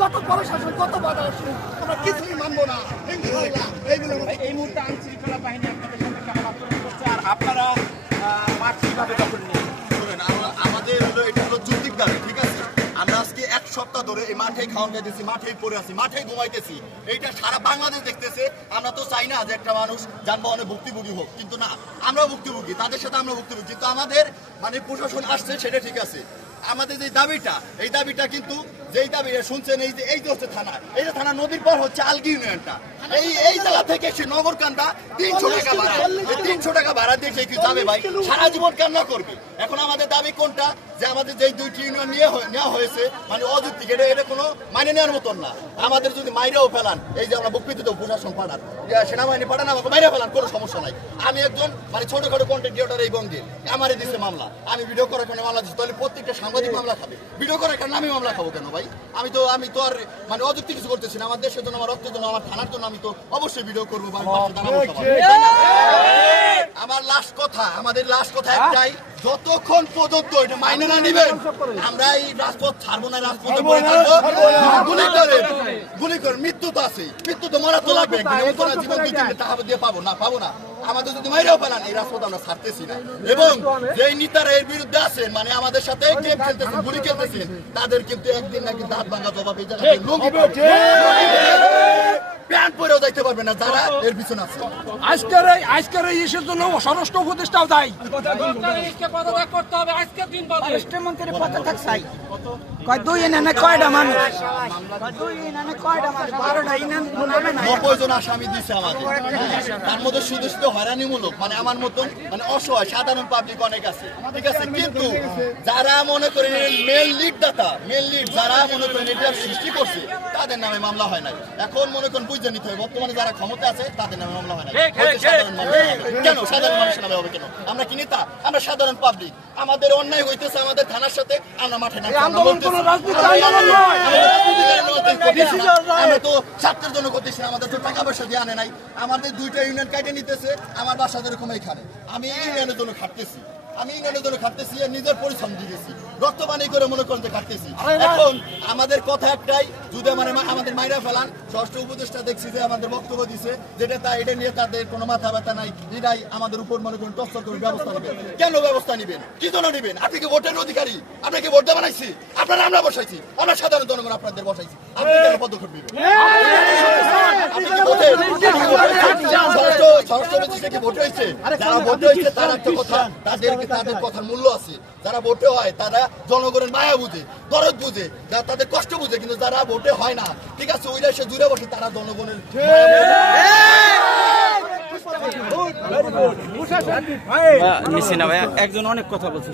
কত প্রশাসন কত বাধা আসে আমরা কিছুই মানবো না। এই মুহূর্তে আইন শৃঙ্খলা বাহিনী আপনাদের সাথে কেমন আচরণ করছে? আর আপনারা আহ, মাঠ কীভাবে দখল নিয়ে আমাদের হলো এটা হলো যৌক্তিক দাবি ঠিক আছে? আমরা আজকে এক সপ্তাহ ধরে এই মাঠেই খাওয়ান খাইতেছি মাঠেই পড়ে আছি মাঠেই ঘুমাইতেছি। এইটা সারা বাংলাদেশ দেখতেছে। আমরা তো চাই না যে একটা মানুষ যানবাহনে ভুক্তভোগী হোক কিন্তু না আমরা ভুক্তভোগী তাদের সাথে আমরা ভুক্তভোগী। কিন্তু আমাদের মানে প্রশাসন আসছে সেটা ঠিক আছে। আমাদের যে দাবিটা এই দাবিটা কিন্তু যেই দাবি শুনছেন এই যে এই যে হচ্ছে থানা। এই যে থানা নদীর পর হচ্ছে আলগি ইউনিয়নটা। এই এই জায়গা থেকে সে নগর কান্দা তিনশো টাকা ভাড়া তিনশো টাকা ভাড়া দিয়ে সে কি যাবে ভাই? সারা জীবন কান্না করবে। এখন আমাদের দাবি কোনটা? যে আমাদের দুইটি ইউনিয়ন নিয়ে নেওয়া হয়েছে মানে এটা এটা কোনো মানে নেওয়ার মতন না। আমাদের যদি মাইরেও ফেলান এই যে আমরা বুকপিত প্রশাসন পাঠান। সেনাবাহিনী পাঠান আমাকে মাইরে ফেলান কোনো সমস্যা নাই। আমি একজন মানে ছোটখাটো কন্টেন্ট ক্রিয়েটার এই বঙ্গে। আমারই দিচ্ছে মামলা। আমি ভিডিও করার কারণে মামলা দিচ্ছি তাহলে প্রত্যেকটা সাংবাদিক মামলা খাবে। ভিডিও করার কারণে আমি মামলা খাব কেন ভাই? আমি তো আমি তো আর মানে অযুক্তি কিছু করতেছি না। আমার দেশের জন্য আমার রক্তের জন্য আমার থানার জন্য আমি তো অবশ্যই ভিডিও করব? আমার লাস্ট কথা আমাদের লাস্ট কথা একটাই যতক্ষণ পর্যন্ত এটা মাইনে না নিবেন আমরা এই রাজপথ ছাড়বো না রাজপথে গুলি করে গুলি করে মৃত্যু তো আছে মৃত্যু তো মরা তো লাগবে। জীবন দিয়ে পাবো না পাবো না। আমাদের যদি মাইরেও পেলান এই রাজপথ আমরা ছাড়তেছি না। এবং যেই নেতারা এর বিরুদ্ধে আছেন মানে আমাদের সাথে গেম খেলতেছেন গুলি খেলতেছেন তাদের কিন্তু একদিন নাকি দাঁত ভাঙা জবাব এই জায়গায় প্যান্ট পরেও যাইতে পারবে না যারা এর পিছনে আছে। আজকের এই আজকের এই ইস্যুর জন্য স্বরাষ্ট্র উপদেষ্টাও দায়ী। রাষ্ট্রমন্ত্রী পদ থাকছাই কয় দুই ইনানে কয়টা মানুষ? দুই ইনানে কয়টা মানুষ? বারোটা ইনান নব্বই জন আসামি দিচ্ছে আমাদের। তার মধ্যে শুধু শুধু হয়রানিমূলক মানে আমার মতন মানে অসহায় সাধারণ পাবলিক অনেক আছে। ঠিক আছে কিন্তু যারা মনে করেন মেল লিড দাতা মেল লিড যারা মনে করেন এটার সৃষ্টি করছে তাদের নামে মামলা হয় নাই। এখন মনে করেন বুঝে নিতে হবে বর্তমানে যারা ক্ষমতা আছে তাদের নামে মামলা হয় হবে। কেন? সাধারণ মানুষের নামে হবে কেন? আমরা কি নেতা? আমরা সাধারণ পাবলিক আমাদের অন্যায় হইতেছে আমাদের থানার সাথে আমরা মাঠে না। আমরা তো স্বার্থের জন্য করতেছি না, আমাদের তো টাকা পয়সা দিয়ে আনে নাই। আমাদের দুইটা ইউনিয়ন কাটে নিতেছে। আমার বাসা যেরকম এখানে। আমি ইউনিয়নের জন্য খাটতেছি। আমি ইউনিয়নের জন্য খাটতেছি আর নিজের পরিশ্রম দিতেছি। রক্ত পানি করে মনে করেন যে খাটতেছি। এখন আমাদের কথা একটাই যদি আমার আমাদের মাইরা ফেলান ষষ্ঠ উপদেষ্টা দেখছি যে আমাদের বক্তব্য দিছে যেটা তা এটা নিয়ে তাদের কোনো মাথা ব্যথা নাই এটাই আমাদের উপর মনে করেন টর্চার করে ব্যবস্থা নেবেন। কেন ব্যবস্থা নেবেন? কি জন্য নেবেন? আপনি কি ভোটের অধিকারী? আপনি কি ভোট বানাইছি? আপনারা আমরা বসাইছি। আমরা সাধারণ জনগণ আপনাদের বসাইছি। আপনি কেন পদক্ষেপ নেবেন? আপনি কি ভোটের ষষ্ঠ- ষষ্ঠ উপদেষ্টা কি ভোটে হয়েছে। যারা ভোটে হয়েছে তার একটা কথা তাদের তাদের কথার মূল্য আছে। যারা ভোটে হয় তারা জনগণের মায়া বুঝে দরদ বুঝে যারা তাদের কষ্ট বুঝে কিন্তু যারা ভোটে হয় না ঠিক আছে ওইরা এসে দূরে বসে তারা জনগণের না একজন অনেক কথা বলছে